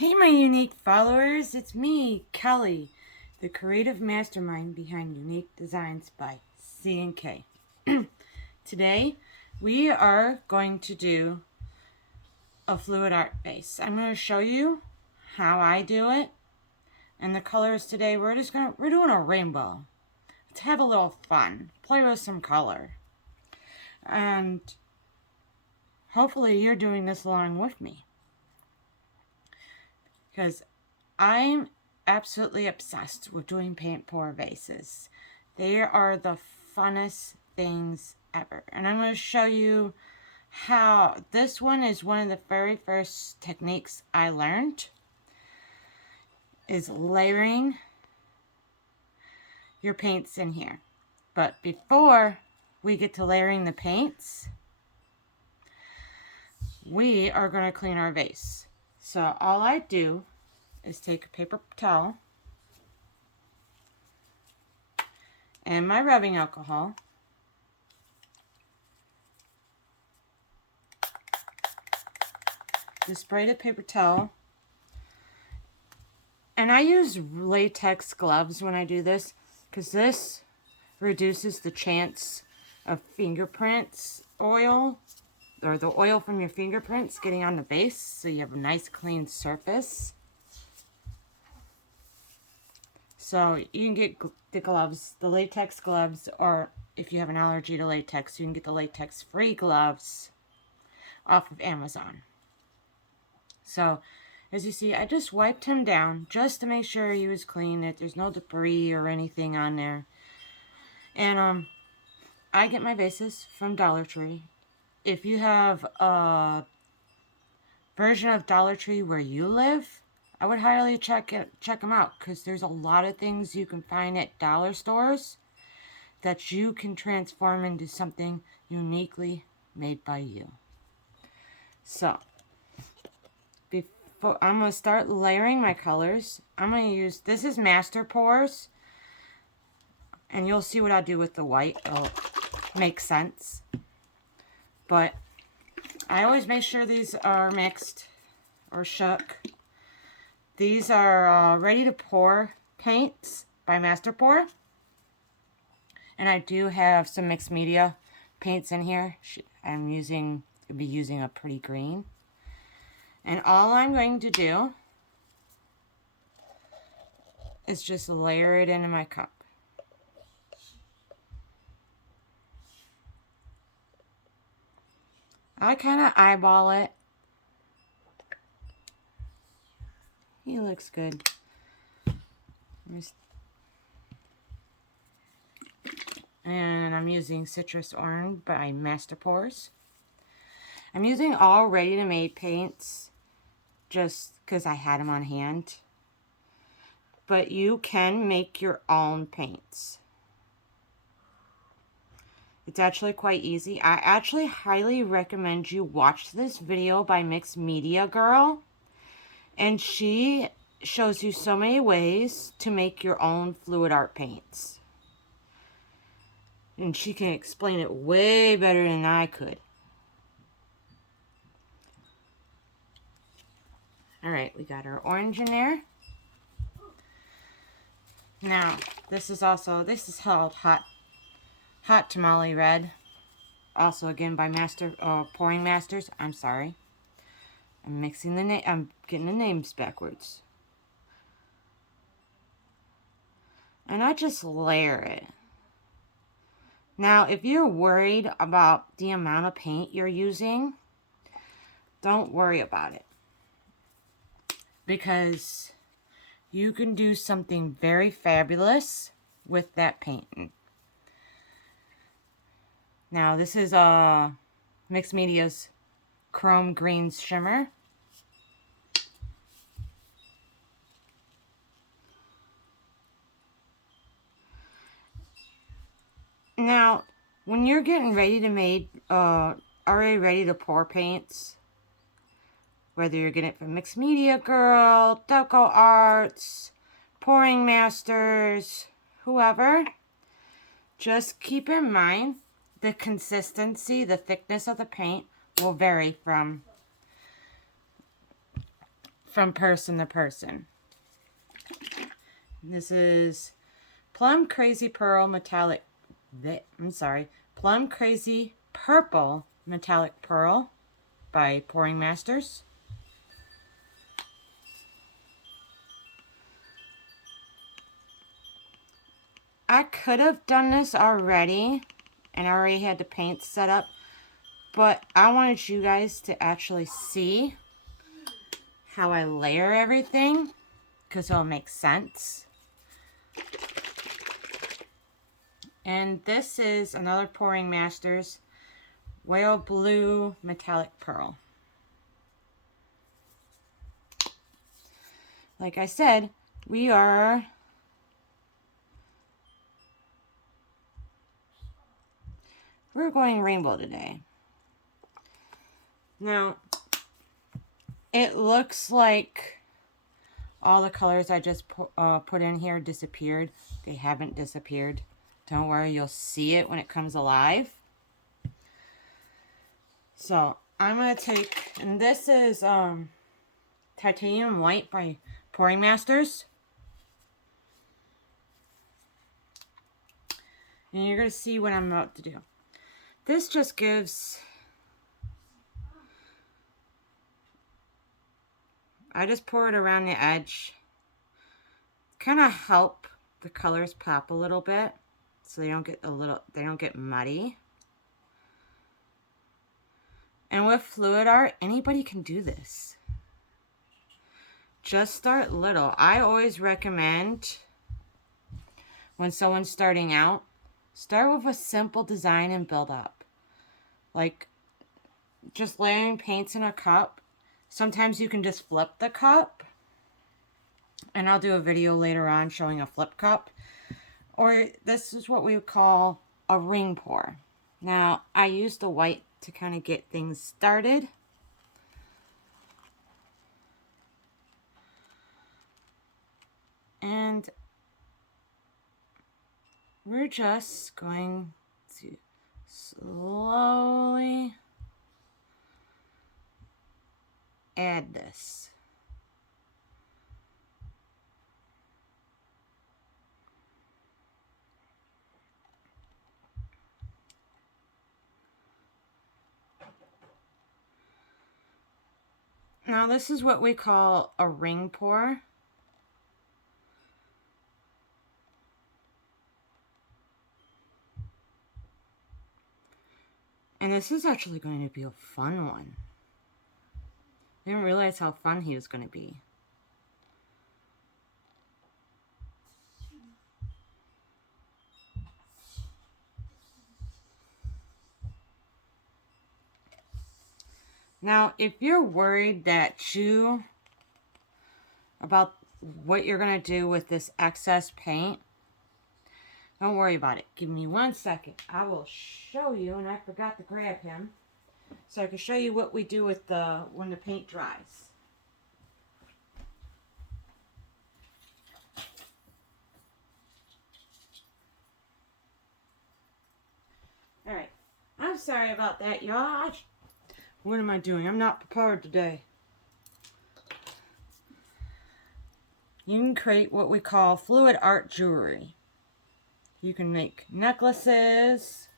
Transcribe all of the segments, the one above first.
Hey my unique followers, it's me, Kelly, the creative mastermind behind Unique Designs by C&K. Today, we are going to do a fluid art base. I'm going to show you how I do it. And the colors today, we're doing a rainbow. Let's have a little fun, play with some color. And hopefully you're doing this along with me, because I'm absolutely obsessed with doing paint pour vases. They are the funnest things ever. And I'm going to show you how this one is one of the very first techniques I learned, is layering your paints in here. But before we get to layering the paints, we are going to clean our vase. So all I do is take a paper towel and my rubbing alcohol, just spray the paper towel, and I use latex gloves when I do this, because this reduces the chance of fingerprints oil, or the oil from your fingerprints getting on the base, so you have a nice clean surface. So you can get the gloves, the latex gloves, or if you have an allergy to latex, you can get the latex-free gloves off of Amazon. So, as you see, I just wiped him down just to make sure he was clean, that there's no debris or anything on there. And I get my vases from Dollar Tree. If you have a version of Dollar Tree where you live, I would highly check them out, because there's a lot of things you can find at dollar stores that you can transform into something uniquely made by you. So, before I'm going to start layering my colors, I'm going to use, this is Master Pours, and you'll see what I do with the white. It'll make sense. But I always make sure these are mixed or shook. These are ready to pour paints by Master Pour. And I do have some mixed media paints in here. I'll be using a pretty green. And all I'm going to do is just layer it into my cup. I kind of eyeball it. He looks good. And I'm using Citrus Orange by Master Pours. I'm using all ready-to-made paints just because I had them on hand. But you can make your own paints. It's actually quite easy. I actually highly recommend you watch this video by Mixed Media Girl. And she shows you so many ways to make your own fluid art paints. And she can explain it way better than I could. Alright, we got our orange in there. Now, this is called Hot Tamale Red. Also, again, by Pouring Masters. I'm sorry. I'm mixing I'm getting the names backwards. And I just layer it. Now, if you're worried about the amount of paint you're using, don't worry about it, because you can do something very fabulous with that paint. Now, this is Mixed Media's Chrome Green Shimmer. Now, when you're getting ready to make, already ready to pour paints, whether you're getting it from Mixed Media Girl, Deco Arts, Pouring Masters, whoever, just keep in mind the consistency, the thickness of the paint will vary from from person to person. This is Plum Crazy Pearl Metallic, Plum Crazy Purple Metallic Pearl by Pouring Masters. I could have done this already and I already had the paint set up, but I wanted you guys to actually see how I layer everything because it'll make sense. And this is another Pouring Masters Whale Blue Metallic Pearl. Like I said, we're going rainbow today. Now, it looks like all the colors I just put in here disappeared. They haven't disappeared. Don't worry, you'll see it when it comes alive. So, I'm going to take, and this is Titanium White by Pouring Masters. And you're going to see what I'm about to do. This just gives, I just pour it around the edge. Kind of help the colors pop a little bit so they don't get muddy. And with fluid art, anybody can do this. Just start little. I always recommend when someone's starting out, start with a simple design and build up. Like just layering paints in a cup. Sometimes you can just flip the cup. And I'll do a video later on showing a flip cup. Or this is what we would call a ring pour. Now, I use the white to kind of get things started. And we're just going to slowly add this. Now this is what we call a ring pour. And this is actually going to be a fun one. I didn't realize how fun he was going to be. Now, if you're worried about what you're going to do with this excess paint, don't worry about it. Give me 1 second. I will show you, and I forgot to grab him, so I can show you what we do with when the paint dries. Alright. I'm sorry about that, y'all. What am I doing? I'm not prepared today. You can create what we call fluid art jewelry. You can make necklaces,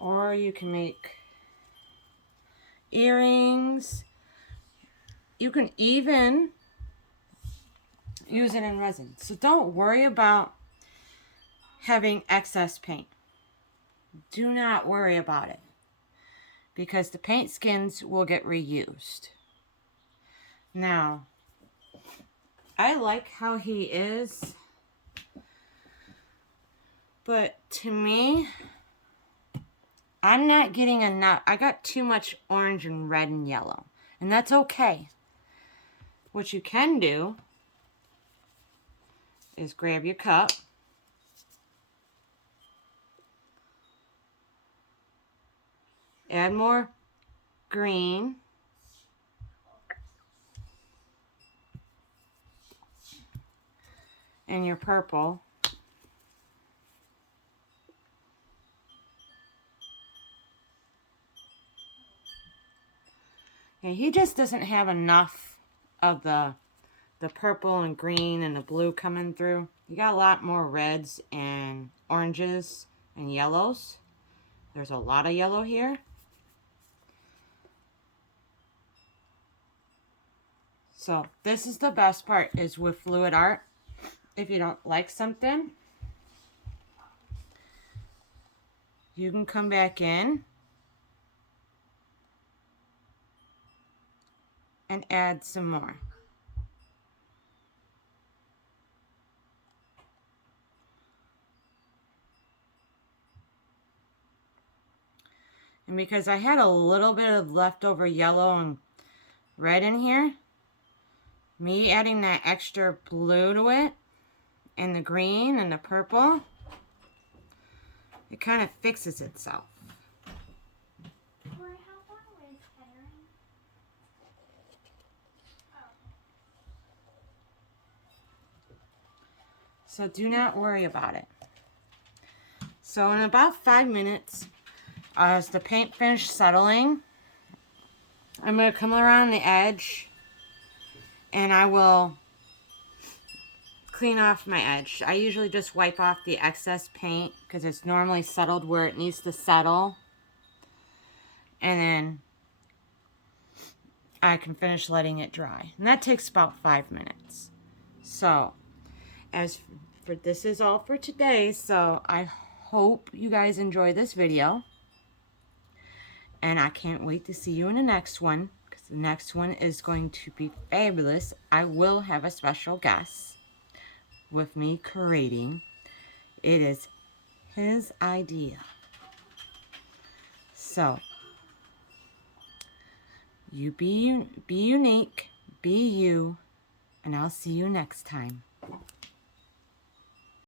or you can make earrings. You can even use it in resin. So don't worry about having excess paint. Do not worry about it, because the paint skins will get reused. Now, I like how he is, but to me, I'm not getting enough. I got too much orange and red and yellow, and that's okay. What you can do is grab your cup, add more green, and your purple, Okay, he just doesn't have enough of the purple and green and the blue coming through. You got a lot more reds and oranges and yellows. There's a lot of yellow here. So this is the best part, is with fluid art. If you don't like something, you can come back in and add some more. And because I had a little bit of leftover yellow and red in here, me adding that extra blue to it, and the green and the purple, it kind of fixes itself. So do not worry about it. So in about 5 minutes, as the paint finishes settling, I'm going to come around the edge and I will clean off my edge. I usually just wipe off the excess paint because it's normally settled where it needs to settle. And then I can finish letting it dry. And that takes about 5 minutes. So, as for this is all for today. So I hope you guys enjoy this video. And I can't wait to see you in the next one, because the next one is going to be fabulous. I will have a special guest with me creating. It is his idea. So, you be unique, be you, and I'll see you next time.